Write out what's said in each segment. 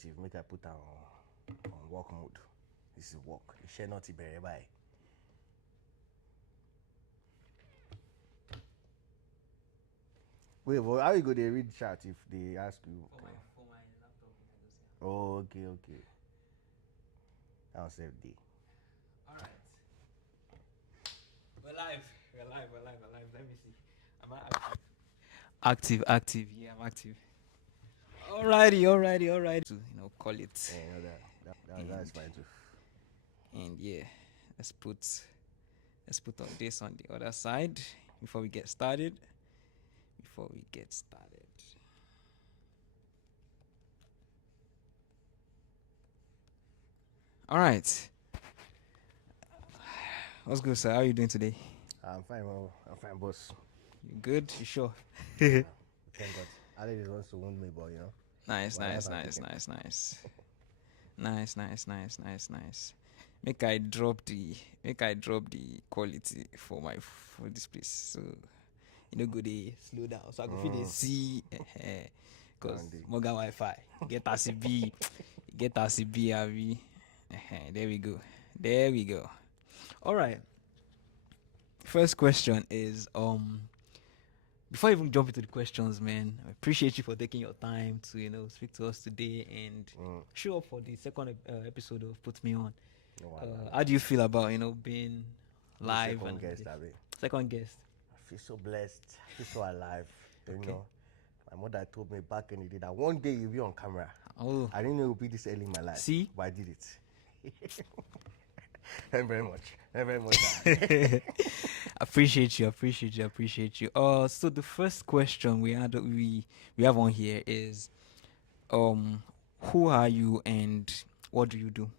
active. Make I put on work mode. This is work. The share not very by. Wait, well, how you go to read chat if they ask you? For my laptop, I just say. Oh, okay. I'll save D. All right. We're live. Let me see. Am I active? Active. Yeah, I'm active. Alrighty. To call it. Yeah, you know that's fine too. And yeah, let's put all this on the other side before we get started. All right. What's good, sir? How are you doing today? I'm fine, well, I'm fine, boss. You good? You sure? Thank God. Alex wants to wound me, but you know. Nice. Make I drop the quality for this place. So go dey slow down. So I go feel they see because Morgan Wi-Fi get RCB, Abi. There we go. All right. First question is before I even jump into the questions, man, I appreciate you for taking your time to speak to us today and show up for the second episode of Put Me On. How do you feel about being live? Second guest. I feel so blessed. I feel so alive. Okay. You know, my mother told me back in the day that one day you'll be on camera. Oh. I didn't know it would be this early in my life. See? But I did it. Thank you very much. Appreciate you. So the first question we have on here is, who are you and what do you do?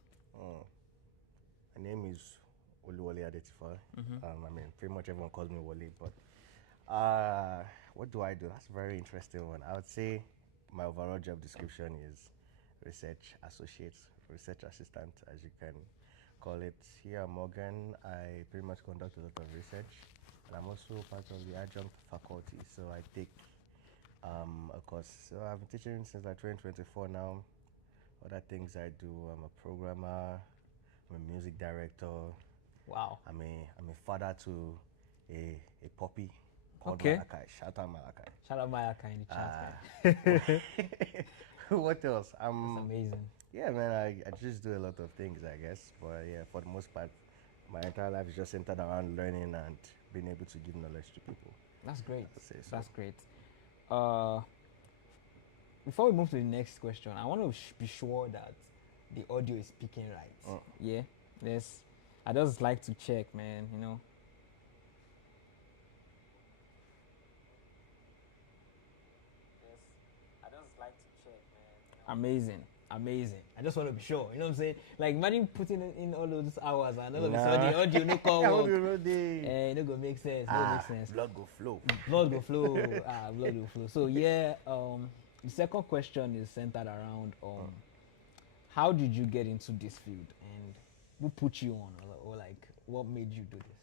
My name is Oluwole Adetifa. I mean, pretty much everyone calls me Wole, but what do I do? That's a very interesting one. I would say my overall job description is research associate, research assistant, as you can call it. Here at Morgan, I pretty much conduct a lot of research, and I'm also part of the adjunct faculty. So I take a course. So I've been teaching since like 2024 now. Other things I do, I'm a programmer, I'm a music director. Wow. I'm a father to a puppy called Okay. Malachi. Shout out Malachi. Shout out Mayaka in the chat. What else? That's amazing. Yeah, man, I just do a lot of things, I guess. But yeah, for the most part, my entire life is just centered around learning and being able to give knowledge to people. That's great. That's great. Before we move to the next question, I want to be sure that the audio is speaking right. Yeah. I just like to check, man. Yes, I just like to check, man. Amazing. I just want to be sure. You know what I'm saying? Like, imagine putting in all those hours and all of a sudden the audio no come work. It no go make sense. Blood go flow. Blood go flow. So yeah, the second question is centered around how did you get into this field and who put you on or like what made you do this?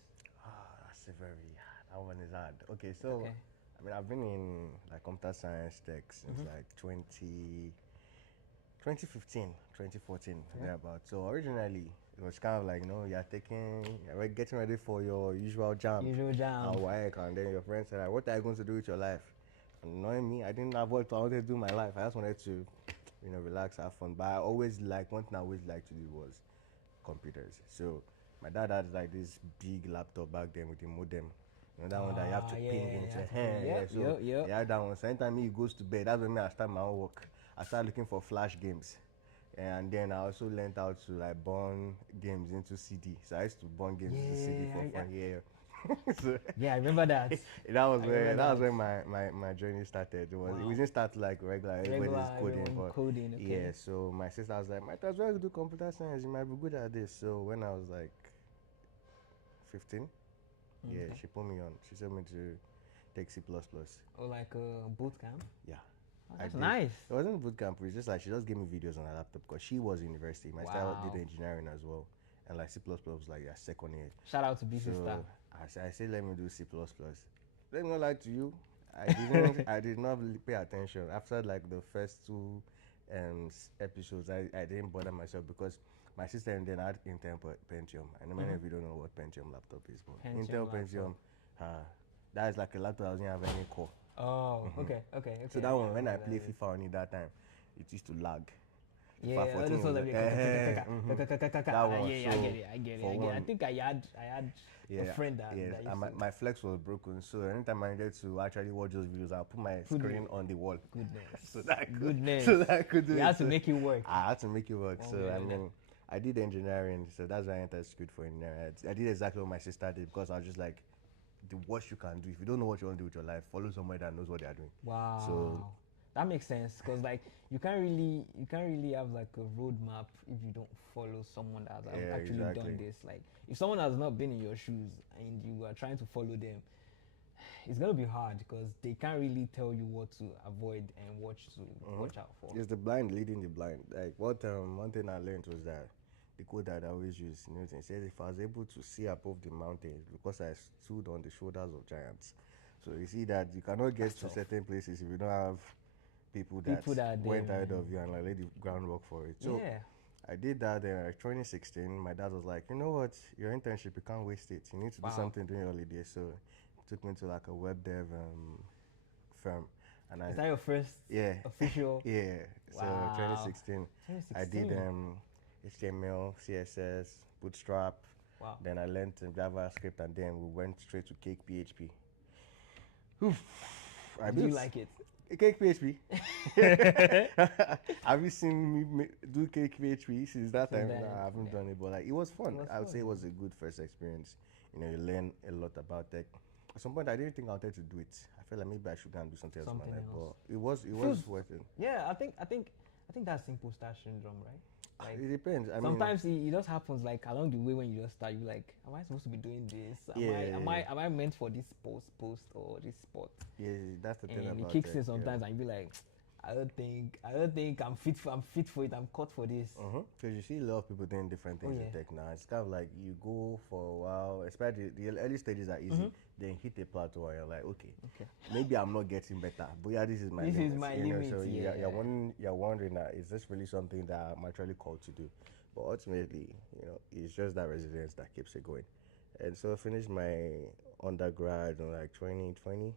That one is hard. Okay, so I mean, I've been in like computer science tech since like 2015, 2014, thereabout. So originally, it was kind of like, you're getting ready for your usual jam. And then your friends said, like, what are you going to do with your life? And knowing me, I didn't have what I wanted to do in my life. I just wanted to, relax, have fun. But one thing I always liked to do was computers. So my dad had like this big laptop back then with a modem. That one that you have to ping into. Yeah, that one. So anytime he goes to bed, that's when I start my own work. I started looking for flash games. And then I also learned how to like burn games into CD. So I used to burn games into CD for fun. So, I remember that. that was when my journey started. It didn't start like regular everybody's coding. Yeah, so my sister was like, might as well do computer science, you might be good at this. So when I was like 15, she put me on. She sent me to take C++. Oh, like a boot camp? Yeah. Oh, that's nice. It wasn't a boot camp. It was just like she just gave me videos on her laptop because she was in university. My sister did engineering as well, and like C++ was like their second year. Shout out to B sister. I said, let me do C++. Let me not lie to you. I did not pay attention after like the first 2 episodes, I didn't bother myself because my system then had Intel Pentium. I know many of you don't know what Pentium laptop is, but Intel Pentium, that is like a laptop that doesn't have any core. Oh, okay. So that one, when I play FIFA on it that time, it used to lag. Yeah, FIFA 14 was like, that one. Yeah, I get it. I think I had a friend that and my flex was broken, so anytime I needed to actually watch those videos, I'll put my screen on the wall. Goodness. so that I could do you it. had to make it work. I had to make it work. So I mean, I did engineering, so that's why I entered school for engineering. I did exactly what my sister did because I was just like, the worst you can do if you don't know what you want to do with your life, follow somebody that knows what they are doing. Wow. So that makes sense because like you can't really have like a roadmap if you don't follow someone that has actually done this. Like if someone has not been in your shoes and you are trying to follow them, it's gonna be hard because they can't really tell you what to avoid and what to watch out for. It's the blind leading the blind. Like what one thing I learned was that the quote that I always use, Newton says, if I was able to see above the mountains because I stood on the shoulders of giants. So you see that you cannot get to certain places if you don't have people that went ahead of you and like laid the groundwork for it. So I did that in 2016. My dad was like, you know what, your internship, you can't waste it. You need to do something during your holiday. So he took me to like a web dev firm. And is that your first official? Yeah. Wow. So 2016, I did HTML, CSS, Bootstrap. Wow. Then I learned JavaScript, and then we went straight to Cake PHP. Oof. Do you like it? Cake PHP. Have you seen me do Cake PHP since that time? No, I haven't done it, but like it was fun. I would say it was a good first experience. You know, you learn a lot about tech. At some point, I didn't think I wanted to do it. I felt like maybe I should go and do something else in my life, but it was worth it. Yeah, I think that's simple start syndrome, right? Like, it depends. Sometimes it just happens like along the way when you just start, you're like, am I supposed to be doing this? Am I meant for this post or this spot? Yeah, that's the thing about it. And it kicks in sometimes, and you be like, I don't think I'm fit for it. I'm cut for this. Because you see a lot of people doing different things in tech now. It's kind of like you go for a while, especially the early stages are easy. Then hit a plateau and you're like, okay, maybe I'm not getting better, but this is my limit. So you're wondering that is this really something that I'm actually called to do? But ultimately, it's just that resilience that keeps it going. And so I finished my undergrad in like 2020.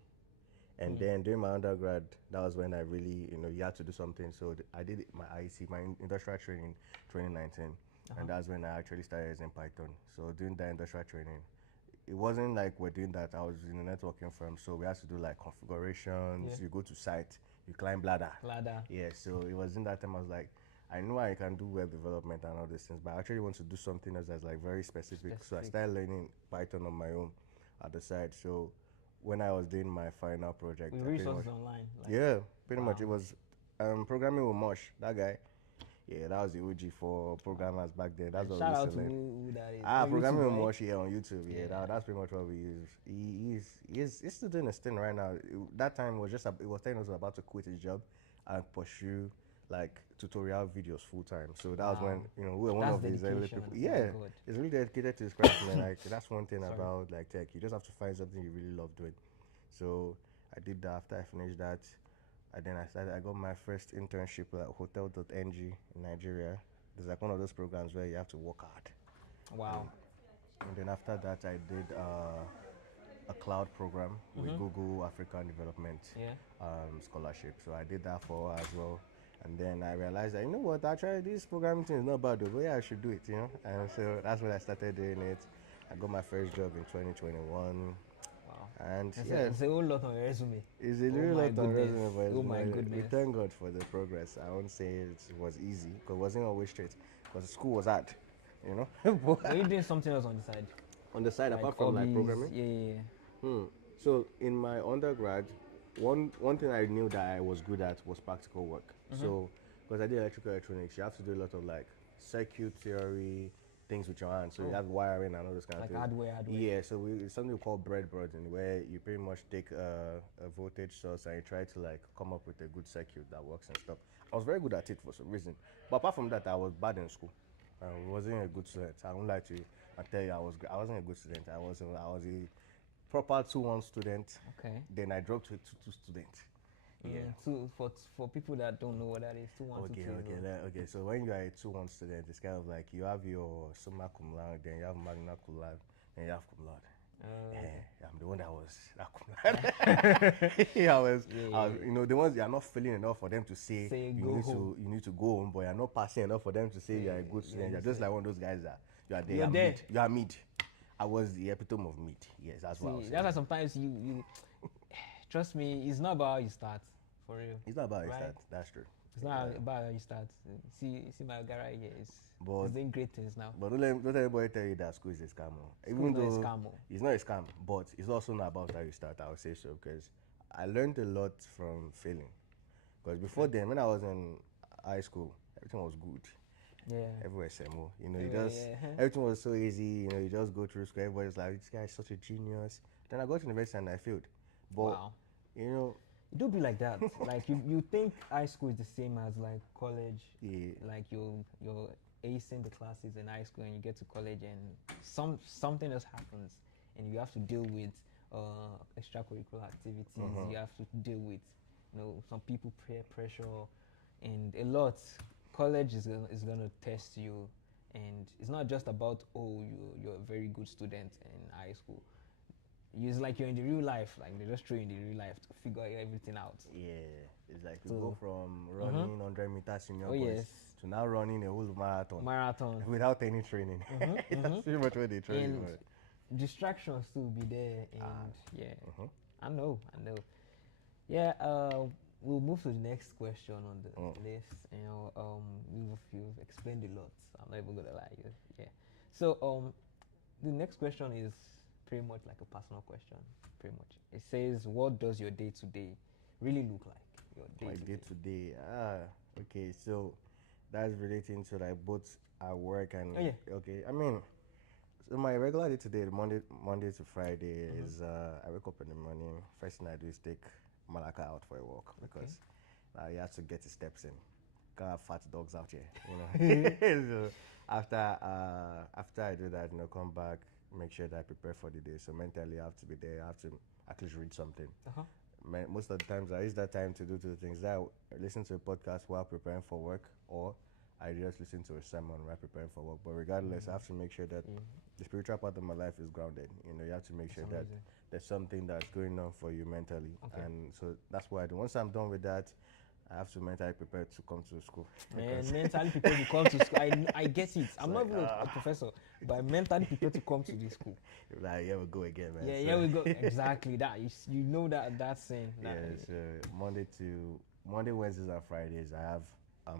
And then during my undergrad, that was when I really, you had to do something. So I did my IEC, my industrial training, 2019. And that's when I actually started using Python. So doing that industrial training, it wasn't like we're doing that. I was in a networking firm, so we had to do like configurations. You go to site, you climb ladder. Yeah, so it was in that time I was like, I know I can do web development and all these things, but I actually want to do something else that's like very specific. So I started learning Python on my own at the side. So when I was doing my final project, resources online. Pretty much it was programming with Mosh, that guy. Yeah, that was the OG for programmers back then. That's what we used to learn. Who that is. Programming with Mosh on YouTube. Yeah, that's pretty much what we use. He's still doing his thing right now. That time was just it was telling us about to quit his job and pursue like tutorial videos full time. So that was when we were one of these early people. Yeah, he's really dedicated to his craft, man. Like that's one thing about like tech. You just have to find something you really love doing. So I did that. After I finished that, and then I got my first internship at Hotel.ng in Nigeria. It's like one of those programs where you have to work hard. Wow. And then after that, I did a cloud program with Google African Development Scholarship. So I did that for her as well. And then I realized that, actually this programming thing is not bad, but I should do it, And so that's when I started doing it. I got my first job in 2021. And it's a whole lot on your resume. It's a real lot on resume, but we thank God for the progress. I won't say it was easy because it wasn't always straight. Because school was hard, Were you doing something else on the side? On the side, like apart from like programming? Yeah. So in my undergrad, one thing I knew that I was good at was practical work. So because I did electrical electronics, you have to do a lot of like circuit theory, things with your hands. So you have wiring and all those kind of things. Hardware. Yeah, so it's something we call breadboarding, where you pretty much take a voltage source and you try to like come up with a good circuit that works and stuff. I was very good at it for some reason. But apart from that, I was bad in school. I wasn't a good student. I won't lie to you. I tell you, I wasn't a good student. I was a proper 2-1 student. Okay. Then I dropped to a 2-2 student. Yeah. For people that don't know what that is, 2-1-2-3. Okay. So when you are a 2-1 student, it's kind of like you have your summa cum laude, then you have magna cum laude, then you have cum laude. I'm the one that was that cum laude. You know, the ones you are not feeling enough for them to say you need to go home, but you're not passing enough for them to say you're a good student. You're just like one of those guys that you are there. You're there. You are mid. I was the epitome of mid. Yes, that's what I was saying. That's why sometimes you trust me, it's not about how you start, for real. It's not about how you start, that's true. It's not about how you start. See my guy right here is doing great things now. But don't let everybody tell you that school is a scam. Even though it's not a scam, but it's also not about how you start, I would say so, because I learned a lot from failing. Because before then, when I was in high school, everything was good. Yeah. Everywhere SMO. You know, everything was so easy, you know, you just go through school, everybody's like, this guy is such a genius. Then I got to university and I failed. But you know, it do be like that. Like you think high school is the same as like college. Yeah. Like you're acing the classes in high school and you get to college and something else happens and you have to deal with extracurricular activities. You have to deal with, you know, some people peer pressure and a lot. College is gonna test you, and it's not just about you're a very good student in high school. It's like you're in the real life, like they just throw you in the real life to figure everything out. Yeah, it's like you go from running 100 meters senior boys to now running a whole marathon without any training. That's pretty much what they train you for. Distractions too be there, and I know. Yeah, we'll move to the next question on the list. You know, you've explained a lot. I'm not even gonna lie. Yeah. So the next question is pretty much like a personal question. Pretty much, it says, "What does your day to day really look like?" My day to day. Okay. So that's relating to like both at work and okay. I mean, so my regular day to day, Monday to Friday is I wake up in the morning. First thing I do is take Malaka out for a walk because he has to get his steps in. Can't have fat dogs out here, you know. So after I do that, you know, come back, make sure that I prepare for the day. So mentally, I have to be there. I have to at least read something. Most of the times, I use that time to do two things. I listen to a podcast while preparing for work, or I just listen to a sermon while preparing for work. But regardless, I have to make sure that the spiritual part of my life is grounded. You know, you have to make sure that there's something that's going on for you mentally. And so that's what I do. Once I'm done with that, I have to mentally prepare to come to school. And mentally prepare to come to school. I get it. I'm not even a professor, but I mentally prepare to come to this school. Like, here we go again, man. Yeah, here we go. Exactly that. You know that's saying. So Monday, Wednesdays, and Fridays, I have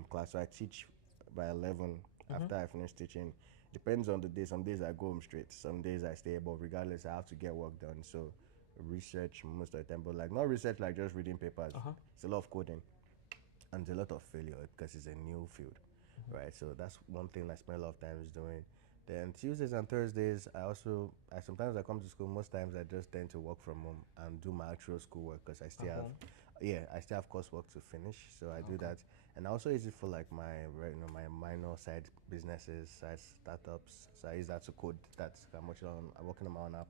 class. So I teach by 11. After I finish teaching, depends on the day. Some days I go home straight. Some days I stay, but regardless, I have to get work done. So research most of the time, but like not research like just reading papers. It's a lot of coding. And a lot of failure because it's a new field, right? So that's one thing I spend a lot of time doing. Then Tuesdays and Thursdays, sometimes I come to school. Most times I just tend to work from home and do my actual schoolwork because I still have coursework to finish. So I do that, and I also use it for like my minor side businesses, side startups. So I use that to code. I'm working on my own app.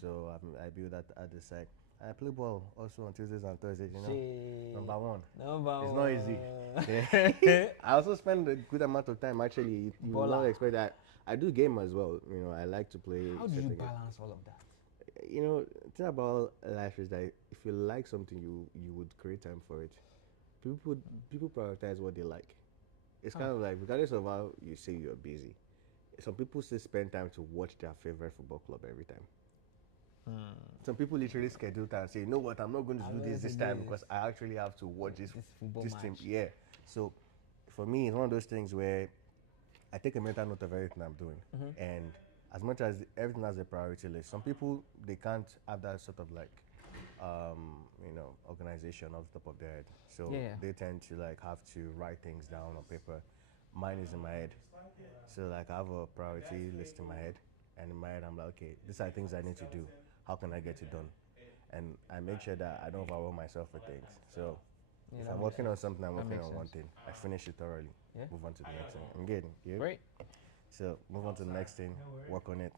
So I build that at the side. I play ball also on Tuesdays and Thursdays, you know. Number one. It's not easy. I also spend a good amount of time actually. You will not expect that. I do game as well. You know, I like to play. How do you balance all of that? You know, the thing about life is that if you like something, you would create time for it. People prioritize what they like. It's kind of like, regardless of how you say you're busy, some people still spend time to watch their favorite football club every time. Some people literally schedule time and say, you know what, I'm not going to do this time because I actually have to watch this team. Yeah. So for me, it's one of those things where I take a mental note of everything I'm doing. And as much as everything has a priority list, some people, they can't have that sort of like, organization off the top of their head. So they tend to like have to write things down on paper. Mine is in my head. So like I have a priority list in my head. And in my head, I'm like, okay, these are things I need to do. How can I get it done? And I make sure that I don't overwhelm myself with things. So if I'm working on something, I'm working on one thing. I finish it thoroughly. Move on to the next thing. I'm getting you. Great. So move on to the next thing, work on it,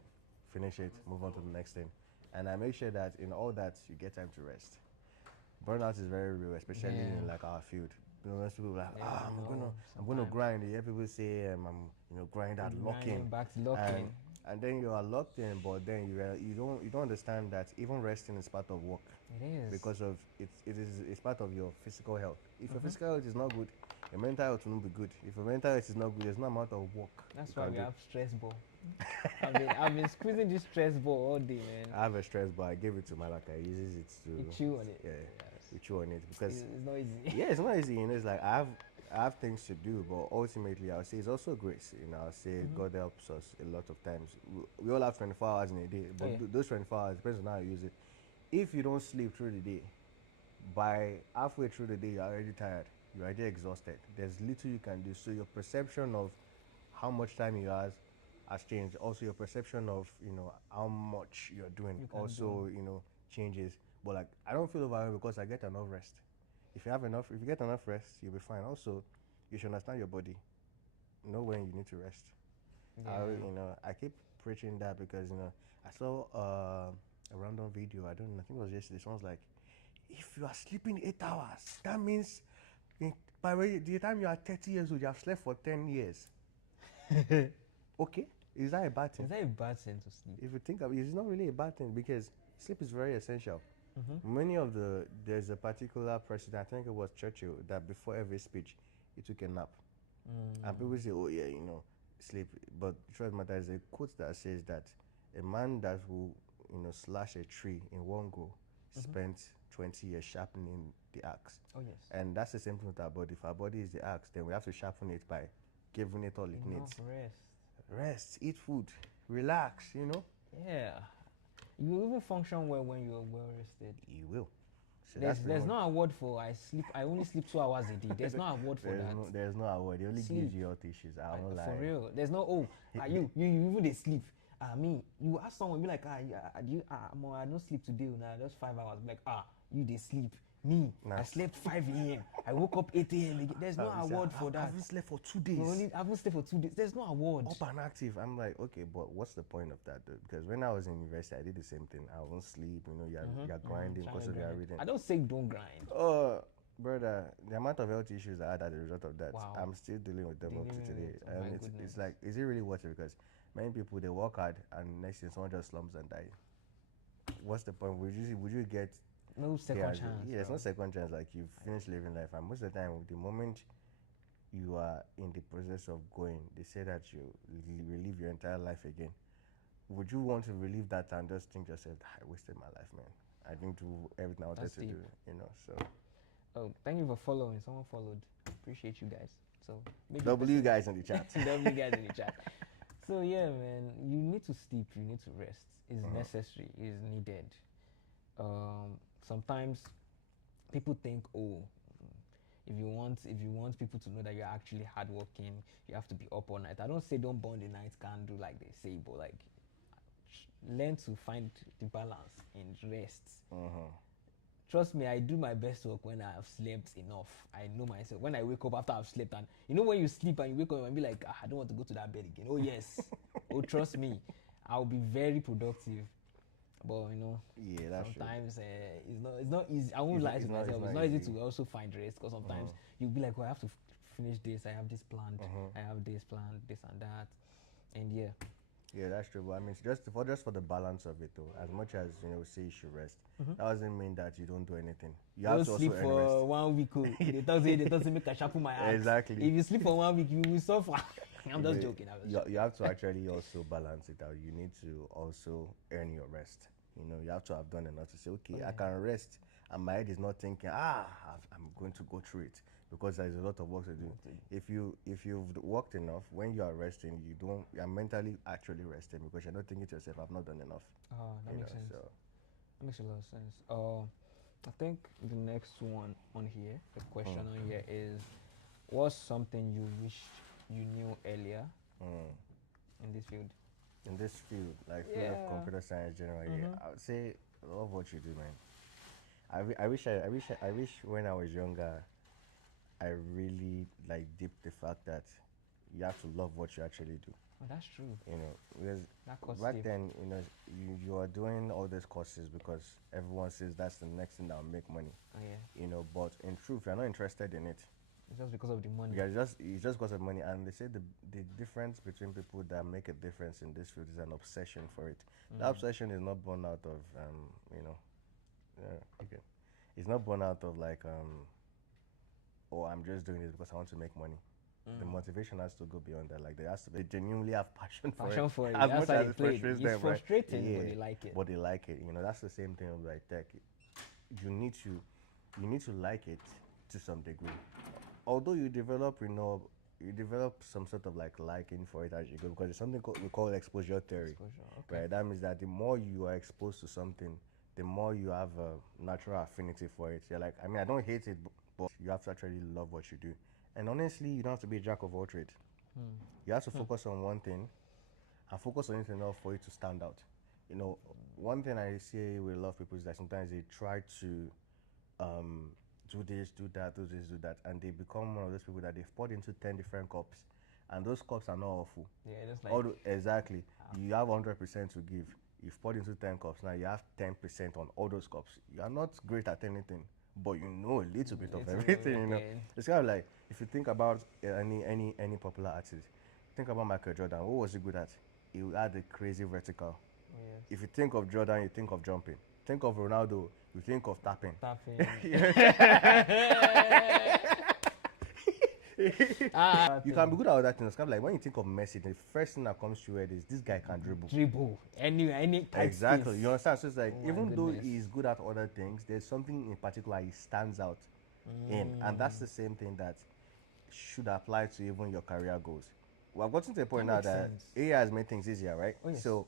finish it, move on to the next thing. And I make sure that in all that, you get time to rest. burnout is very real, especially in like our field. You know, most people are like, I'm gonna grind. You hear people say, I'm grind at locking. Back to locking. And then you are locked in, but then you don't understand that even resting is part of work. It is because of it's part of your physical health. If your physical health is not good, your mental health will not be good. If your mental health is not good, there's no amount of work. That's why we have stress ball. I've been squeezing this stress ball all day, man. I have a stress ball. I gave it to Malaka. He uses it to. You chew on it. Yeah, you chew on it because it's not easy. Yeah, it's not easy. It's like I have things to do, but ultimately I'll say it's also grace. I'll say God helps us a lot of times. We all have 24 hours in a day, but those 24 hours depends on how you use it. If you don't sleep through the day, by halfway through the day you're already tired. You're already exhausted. There's little you can do. So your perception of how much time you have has changed. Also, your perception of how much you're doing also changes. But like I don't feel overwhelmed because I get enough rest. If you get enough rest, you'll be fine. Also, you should understand your body. Know when you need to rest. Yeah. I keep preaching that because I saw a random video. I think it was yesterday. Someone's like, if you are sleeping 8 hours, that means by the time you are 30 years old, you have slept for 10 years. Okay, is that a bad thing? Is that a bad thing to sleep? If you think of it, it's not really a bad thing because sleep is very essential. There's a particular president, I think it was Churchill, that before every speech, he took a nap. And people say, oh yeah, sleep. But the truth matter is a quote that says that a man that will, slash a tree in one go spent 20 years sharpening the axe. Oh yes. And that's the same thing with our body. If our body is the axe, then we have to sharpen it by giving it all it needs. Rest, eat food, relax, Yeah. You will even function well when you're well rested. You will. So there's no award for I only sleep 2 hours a day. There's no award for that. There's no award. It only gives you health issues. I won't lie. For real. There's no you even they sleep. You ask someone be like, I don't sleep today, just 5 hours. Be like, you they sleep. Me, I slept 5 a.m. I woke up 8 a.m. again. There's no award for that. I haven't slept for 2 days. I haven't slept for 2 days. There's no award. Up and active. I'm like, okay, but what's the point of that, though? Because when I was in university, I did the same thing. I won't sleep. You're grinding because of your reading. I don't say don't grind. Oh, brother, the amount of health issues I had as a result of that, wow. I'm still dealing with them up to today. And it's like, is it really worth it? Because many people, they work hard and next thing someone just slumps and dies. What's the point? Would you get no second chance? Yeah, there's no second chance. Like you've finished living life, and most of the time, the moment you are in the process of going, they say that you relive your entire life again. Would you want to relive that and just think yourself, I wasted my life, man? I didn't do everything I wanted to do, So. Oh, thank you for following. Someone followed. Appreciate you guys. So W guys in the chat. W guys in the chat. So yeah, man, you need to sleep. You need to rest. It's necessary. It's needed. Sometimes people think, if you want people to know that you're actually hardworking, you have to be up all night. I don't say don't burn the night candle like they say, but like learn to find the balance in rest. Trust me, I do my best work when I have slept enough. I know myself. When I wake up after I've slept, and when you sleep and you wake up and be like, I don't want to go to that bed again. Oh yes. Trust me, I'll be very productive. But yeah, that's sometimes it's not easy. I won't lie to myself. It's not easy to also find rest because sometimes you'll be like, I have to finish this. I have this planned. I have this planned, this and that, and yeah. Yeah, that's true. But I mean, just for the balance of it, though. As much as say you should rest, that doesn't mean that you don't do anything. You have to sleep also for rest. 1 week. They don't say make I sharpen my axe. Exactly. If you sleep for 1 week, you will suffer. I'm just joking. You have to actually also balance it out. You need to also earn your rest. You have to have done enough to say, okay, I can rest, and my head is not thinking, I'm going to go through it, because there's a lot of work to do. If you've worked enough, when you are resting, you're mentally actually resting because you're not thinking to yourself, I've not done enough. That makes sense. That makes a lot of sense. I think the next one on here, the question on here is, what's something you wish you knew earlier in this field? In this field, like field of computer science generally, I would say I love what you do, man. I wish when I was younger, I really dipped the fact that you have to love what you actually do. Oh, that's true. You know, because back then, you know, you are doing all these courses because everyone says that's the next thing that will make money. Oh, yeah. You know, but in truth, you're not interested in it. It's just because of the money. It's just because of money. And they say the difference between people that make a difference in this field is an obsession for it. That obsession is not born out of you know, okay. It's not born out of like oh, I'm just doing this because I want to make money. The motivation has to go beyond that. Like, they genuinely have passion for it. As much as it frustrates them, frustrating, right? But they like it. But they like it. You know, that's the same thing with like tech. You need to like it to some degree. Although you develop some sort of like liking for it as you go, because it's something we call exposure theory. Okay. Right? That means that the more you are exposed to something, the more you have a natural affinity for it. You're like, I mean, I don't hate it, but you have to actually love what you do. And honestly, you don't have to be a jack of all trades. You have to focus on one thing and focus on it enough for it to stand out. You know, one thing I see with a lot of people is that sometimes they try to do this, do that, do this, do that, and they become one of those people that they've poured into 10 different cups, and those cups are not all full. Yeah, just like... Exactly. You have 100% to give. You've poured into 10 cups, now you have 10% on all those cups. You are not great at anything, but you know a little bit of everything, you know. It's kind of like, if you think about any popular artist, think about Michael Jordan. What was he good at? He had a crazy vertical. Yes. If you think of Jordan, you think of jumping. Think of Ronaldo, you think of tapping. You can be good at other things. It's kind of like when you think of Messi, the first thing that comes to your head is this guy can dribble. Any exactly space. You understand? So it's like, oh, even though he's good at other things, there's something in particular he stands out in, and that's the same thing that should apply to even your career goals. We've gotten to a point now that AI has made things easier, right? Oh, yes. So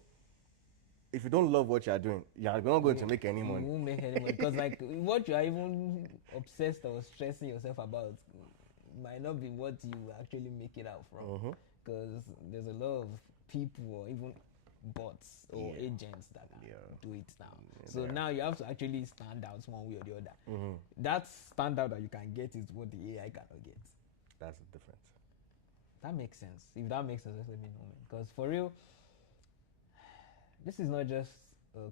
if you don't love what you're doing, you're not going to make any money. You won't make any money because like what you're even obsessed or stressing yourself about might not be what you actually make it out from, because there's a lot of people or even bots or agents that do it now. So now you have to actually stand out one way or the other. That standout that you can get is what the AI cannot get. That's the difference. That makes sense. If that makes sense, let me know, man. Because for real, this is not just a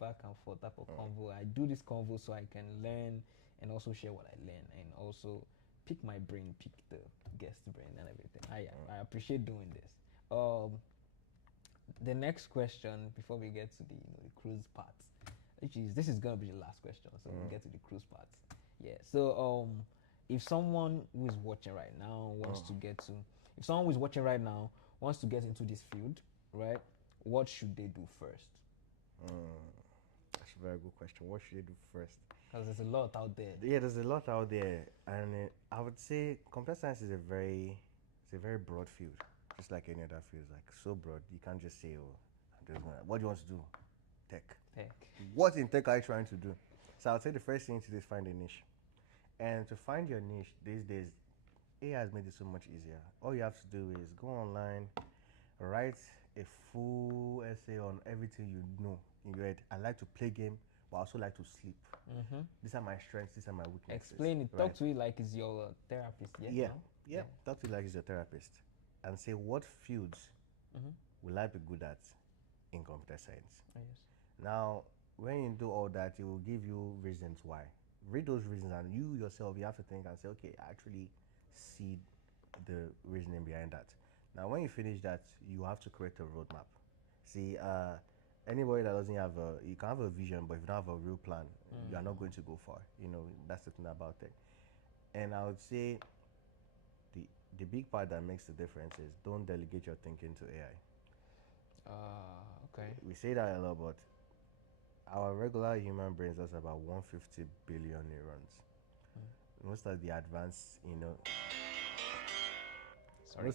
back and forth type of convo. I do this convo so I can learn and also share what I learn, and also pick my brain, pick the guest brain and everything. I appreciate doing this. The next question before we get to the the cruise part, this is gonna be the last question, so we'll get to the cruise part. Yeah. So if someone who is watching right now wants to get into this field, right? What should they do first? That's a very good question. What should they do first? Because there's a lot out there. Yeah, there's a lot out there, and I would say computer science is a very broad field, just like any other field. Like, so broad, you can't just say, "Oh, what do you want to do?" Tech. What in tech are you trying to do? So I would say the first thing to do is find a niche, and to find your niche these days, AI has made it so much easier. All you have to do is go online, write a full essay on everything you know in your head. I like to play game, but I also like to sleep. These are my strengths, these are my weaknesses. Explain it. Talk to it like it's your therapist. Yeah. Talk to it like it's your therapist, and say, what fields will I be good at in computer science? Oh, yes. Now, when you do all that, it will give you reasons why. Read those reasons, and you yourself, you have to think and say, okay, I actually see the reasoning behind that. Now, when you finish that, you have to create a roadmap. See, anybody that doesn't have you can have a vision, but if you don't have a real plan, you are not going to go far. You know, that's the thing about it. And I would say the big part that makes the difference is don't delegate your thinking to AI. Okay. We say that a lot, but our regular human brain does about 150 billion neurons. Most of the advanced,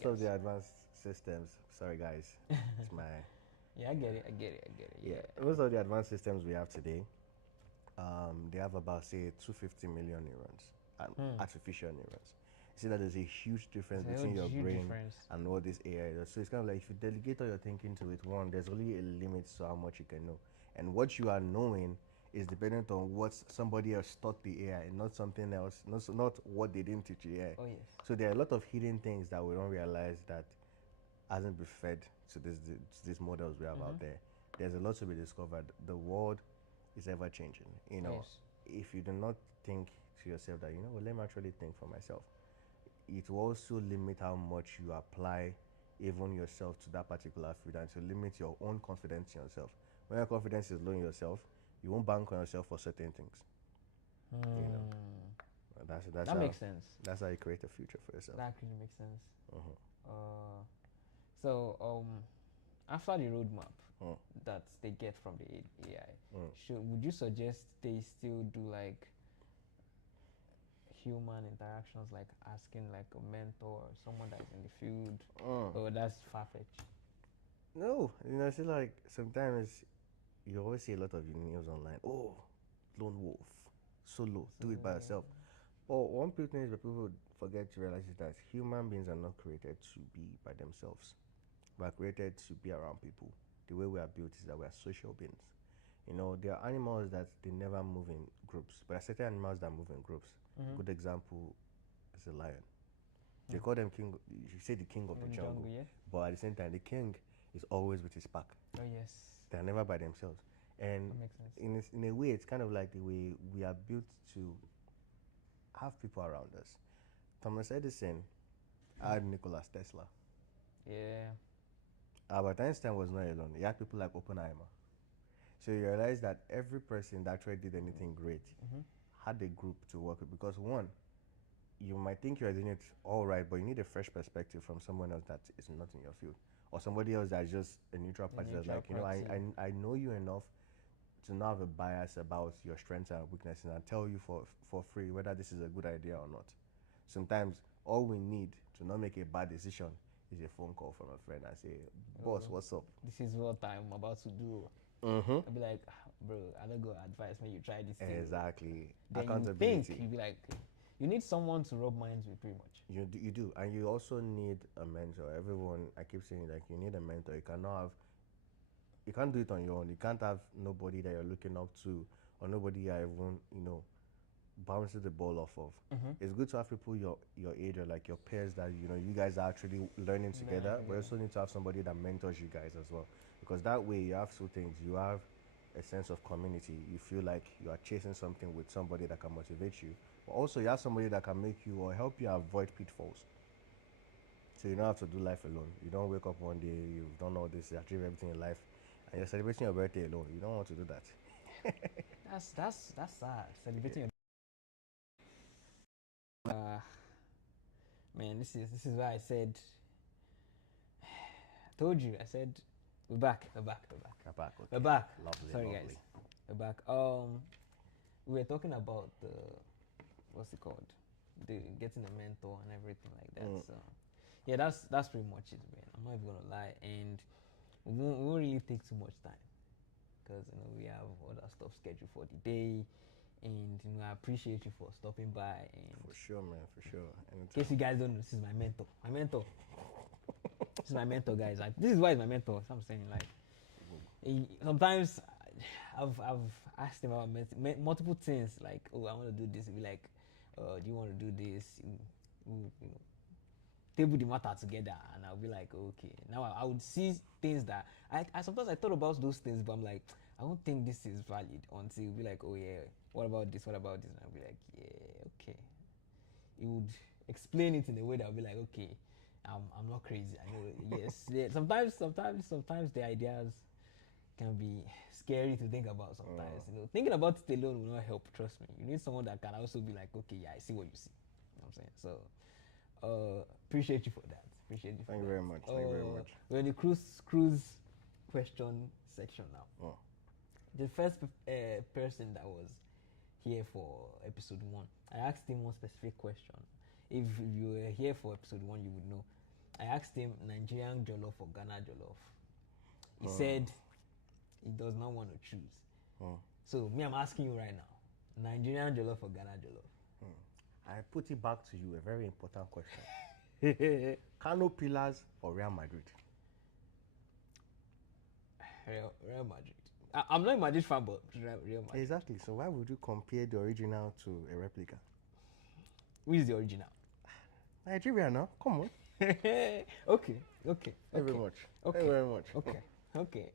of the advanced systems. Sorry, guys. It's my. Yeah, I get it. Yeah. Most of the advanced systems we have today, they have about, say, 250 million neurons, artificial neurons. You see that there's a huge difference between your brain and what this AI does. So it's kind of like, if you delegate all your thinking to it, one, there's only a limit to how much you can know. And what you are knowing is dependent on what somebody else taught the AI, not something else, not what they didn't teach the AI. Oh yes. So there are a lot of hidden things that we don't realize that hasn't been fed to these models we have out there. There's a lot to be discovered. The world is ever changing. You know, Yes. if you do not think to yourself that, well, let me actually think for myself, it will also limit how much you apply even yourself to that particular field, and to limit your own confidence in yourself. When your confidence is low in yourself, you won't bank on yourself for certain things. You know, that's that how, makes sense. That's how you create a future for yourself. That really makes sense. So after the roadmap that they get from the AI, would you suggest they still do like human interactions, like asking like a mentor or someone that's in the field, or that's far-fetched? No, I feel like sometimes you always see a lot of news online. Oh, lone wolf, solo, do it by yourself. But one thing is that people forget to realize is that human beings are not created to be by themselves. We are created to be around people. The way we are built is that we are social beings. There are animals that they never move in groups, but there are certain animals that move in groups. Good example is a lion. They call them king. You say the king of the jungle, yeah? but at the same time, the king is always with his pack. Oh yes. They are never by themselves. And that makes sense. in a way, it's kind of like the way we are built to have people around us. Thomas Edison had Nikola Tesla. Yeah. Albert Einstein was not alone. He had people like Oppenheimer. So you realize that every person that actually did anything great had a group to work with, because one, you might think you're doing it all right, but you need a fresh perspective from someone else that is not in your field, or somebody else that's just a neutral party that's like, I know you enough to not have a bias about your strengths and weaknesses, and tell you for free whether this is a good idea or not. Sometimes all we need to not make a bad decision is a phone call from a friend and say, boss, what's up? This is what I'm about to do. I'll be like, bro, I don't go advise me, you try this thing. Exactly. Then Accountability. you'll be like, you need someone to rub minds with, pretty much. You do. And you also need a mentor. Everyone, I keep saying, like, you need a mentor. You can't do it on your own. You can't have nobody that you're looking up to, or nobody you even, bounces the ball off of. It's good to have people your age, or like your peers, that you guys are actually learning together. But you also need to have somebody that mentors you guys as well, because that way you have two things. You have a sense of community. You feel like you are chasing something with somebody that can motivate you, but also you have somebody that can make you or help you avoid pitfalls. So you don't have to do life alone. You don't wake up one day, you've done all this, you achieve everything in life, and you're celebrating your birthday alone. You don't want to do that. That's sad. Celebrating your man, this is why I said, I told you, I said we're back. Okay. We're back. Lovely. Sorry guys. We're back. We were talking about the, what's it called? The getting a mentor and everything like that. So yeah, that's pretty much it, man. I'm not even gonna lie, and we won't really take too much time, because we have other stuff scheduled for the day, and I appreciate you for stopping by. And for sure, man, for sure. In case you guys don't know, this is my mentor. This is my mentor, guys. Like, this is why he's my mentor. So I'm saying, like, sometimes I've asked him about multiple things, like, oh, I want to do this. He'll be like, do you want to do this? Table the matter together, and I'll be like, okay. Now I would see things that I sometimes I thought about those things, but I'm like, I don't think this is valid, until you'll be like, oh yeah, what about this? And I'll be like, yeah, okay. He would explain it in a way that I'll be like, okay, I'm not crazy. I know, yes. Yeah. Sometimes the ideas can be scary to think about. Sometimes, thinking about it alone will not help. Trust me. You need someone that can also be like, okay, yeah, I see what you see. You know what I'm saying? So, appreciate you for that. Thank you very much. We're in the cruise question section now. The first person that was here for episode 1, I asked him one specific question. If you were here for episode 1, you would know. I asked him Nigerian jollof or Ghana jollof. He said he does not want to choose. So me, I'm asking you right now, Nigerian jollof or Ghana jollof? I put it back to you, a very important question. Kano Pillars or Real Madrid? Real Madrid. I'm not a Madrid fan, but Real Madrid. Exactly. So why would you compare the original to a replica? Who is the original? Nigeria now. Come on. Okay. Very much. Okay. Very much. Okay.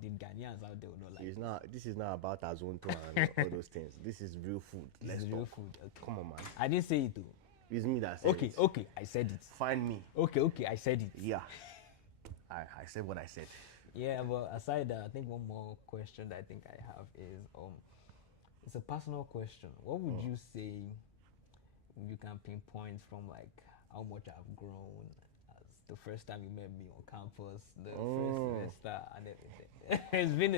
The Ghanaians out there will not like it's not. This is not about Azonto and all those things. This is real food. This is real food. Okay. Come on, man. I didn't say it though. It's me that said it. Okay. I said it. Find me. Okay. I said it. Yeah. I said what I said. Yeah, but aside that, I think one more question that I think I have is it's a personal question. What would you say you can pinpoint from like how much I've grown as the first time you met me on campus, the first semester, and everything? it's been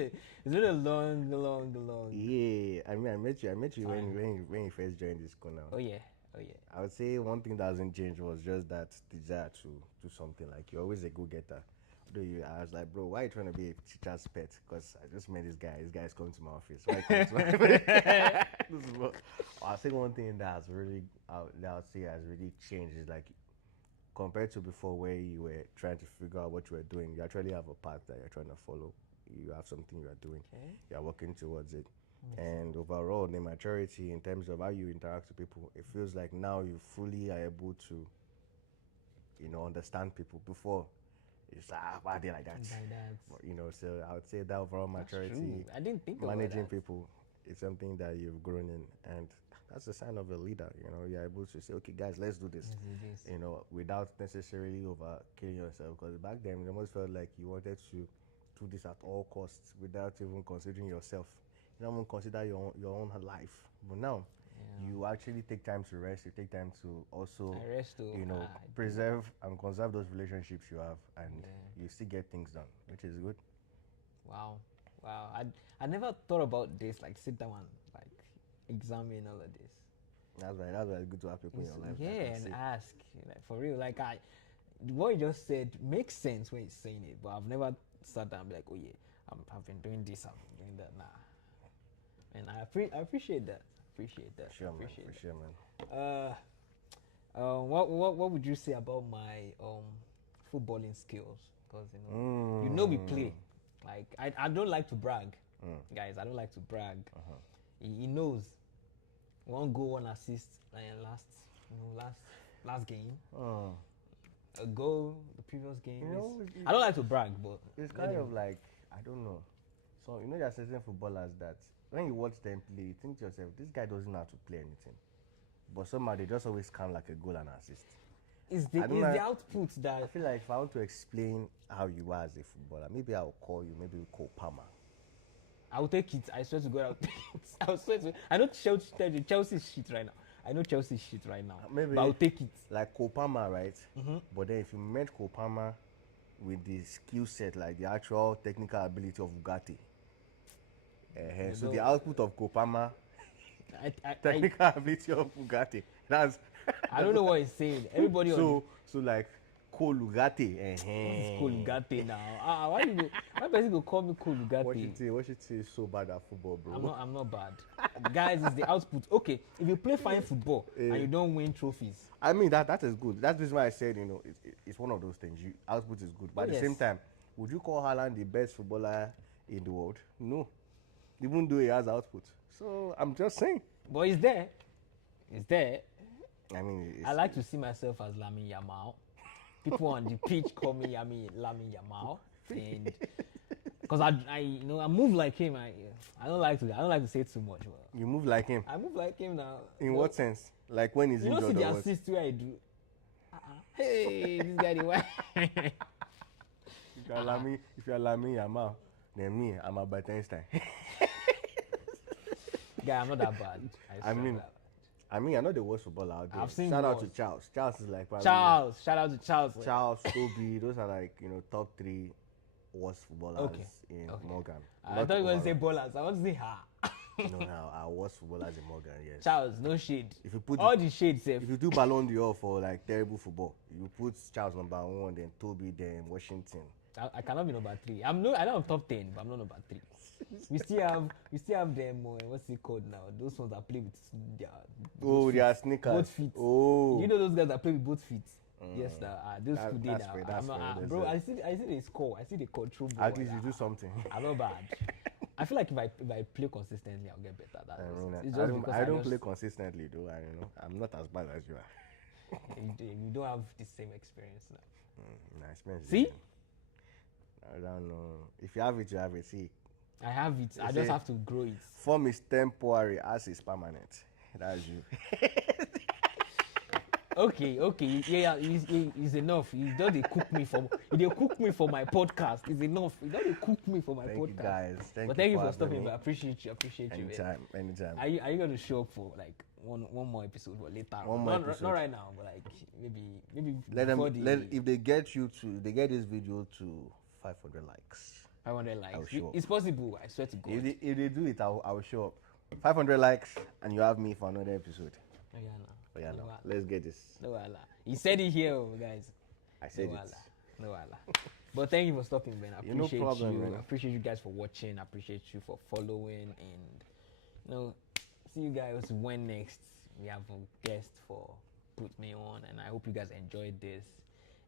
a long. Yeah, I mean, I met you when you first joined this school now. Oh yeah. I would say one thing that hasn't changed was just that desire to do something. Like you're always a go-getter. I was like, bro, why are you trying to be a teacher's pet? Because I just met this guy. This guy's coming to my office. Why can't to my office? I'll say one thing that has really changed is like compared to before where you were trying to figure out what you were doing, you actually have a path that you're trying to follow. You have something you are doing. Okay. You're working towards it. And overall, the maturity in terms of how you interact with people, it feels like now you fully are able to, understand people. Before, it's why are they like that? But, so I would say that overall maturity, I didn't think managing people, is something that you've grown in, and that's a sign of a leader. You're able to say, okay, guys, let's do this. Without necessarily over killing yourself. Because back then, it almost felt like you wanted to do this at all costs without even considering yourself. You don't even consider your own life. But now, you actually take time to rest. You take time to also, preserve and conserve those relationships you have, and you still get things done, which is good. Wow. I never thought about this. Like sit down and like examine all of this. That's why it's good to have people in your life. Yeah, and ask like for real. Like what you just said makes sense when you're saying it, but I've never sat down and be like, oh yeah, I've been doing this, I've been doing that. Nah. And I appreciate that. Sure, man. What would you say about my footballing skills? Because we play. Like I don't like to brag, guys. I don't like to brag. He knows. 1 goal, 1 assist. Last game. A goal the previous game. I don't like to brag, but it's kind of like I don't know. So there are certain footballers that when you watch them play, you think to yourself, this guy doesn't know how to play anything. But somehow they just always count like a goal and assist. It's the output that... I feel like if I want to explain how you are as a footballer, maybe I'll call you, maybe we'll call Palmer. I will take it. I swear to God, I'll take it. I swear to... I know Chelsea's shit right now. Maybe but I'll take it. Like Kopama, right? But then if you met Kopama with the skill set, like the actual technical ability of Bugatti, so the output of Kopama, technical ability of Bugatti. That's. I don't know what he's saying. Everybody. So like Kolugatti. Kolugatti now. Why person go call me Kolugatti? What should say so bad at football, bro? I'm not bad. Guys, it's the output. Okay, if you play fine football and you don't win trophies. I mean that is good. That's the reason why I said it's one of those things. Output is good, but at the same time, would you call Haaland the best footballer in the world? No. Even though he has output. So I'm just saying. But it's there. I mean, I like to see myself as Lamine Yamal. People on the pitch call me Lamine Yamal, and because I move like him. I don't like to say too much. You move like him. I move like him now. In what sense? Like when he's injured? You don't see the assist where I do. Hey, this guy the way. If you're Lamine Yamal, then me, I'm Albert Einstein. Guy, I'm not that bad. I mean, I know the worst footballer out there. I've seen Shout out to Charles. Charles is like probably shout out to Charles. Charles, Toby, those are like top 3 worst footballers in Morgan. I thought you were going to say ballers. I want to say ha. No, our worst footballers in Morgan. Yes. Charles, no shade. If you put all the shades, if you do Ballon d'Or for like terrible football, you put Charles number 1, then Toby, then Washington. I cannot be number 3. I don't have top 10, but I'm not number 3. We still have them. What's it called now? Those ones that play with their sneakers. Both feet. Oh, you know those guys that play with both feet. Yes, those who did that. That's fair, bro, I see they score. I see they control. At least you do something. I'm not bad. I feel like if I play consistently, I'll get better. I don't play consistently though. I'm not as bad as you are. You don't have the same experience now. Experience. See? I don't know. If you have it, you have it. See. I have it. I just have to grow it. Form is temporary, as is permanent. That's you. Okay. Yeah, it's enough. You don't cook me for. You cook me for my podcast. It's enough. You don't cook me for my podcast. Thank you guys. Thank you for stopping. I appreciate you. Anytime. Are you gonna show up for like one more episode or later? Not right now, but like maybe. If they get this video to 500 likes. 500 likes. It's possible. I swear to God. If they do it, I'll show up. 500 likes, and you have me for another episode. Oh yeah, no. Let's get this. No wala. He said it here, guys. I said No wala. But thank you for stopping, man. I appreciate no problem, man. I appreciate you guys for watching. I appreciate you for following, and see you guys when next we have a guest for Put Me On, and I hope you guys enjoyed this.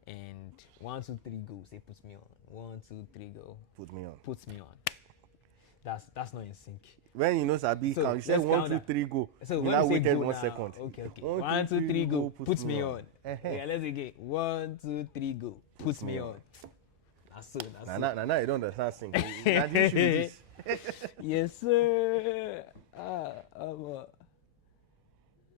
And 1, 2, 3 go. Say put me on. 1, 2, 3 go. Put me on. Put me on. That's not in sync. When you know Sabi count, you said 1, 2, 3 go. So you now waited 1 second. Okay. 1, 2, 3 go. Put me on. Yeah, let's again. 1, 2, 3 go. Put me on. That's so. Now you don't understand sync. Yes, sir.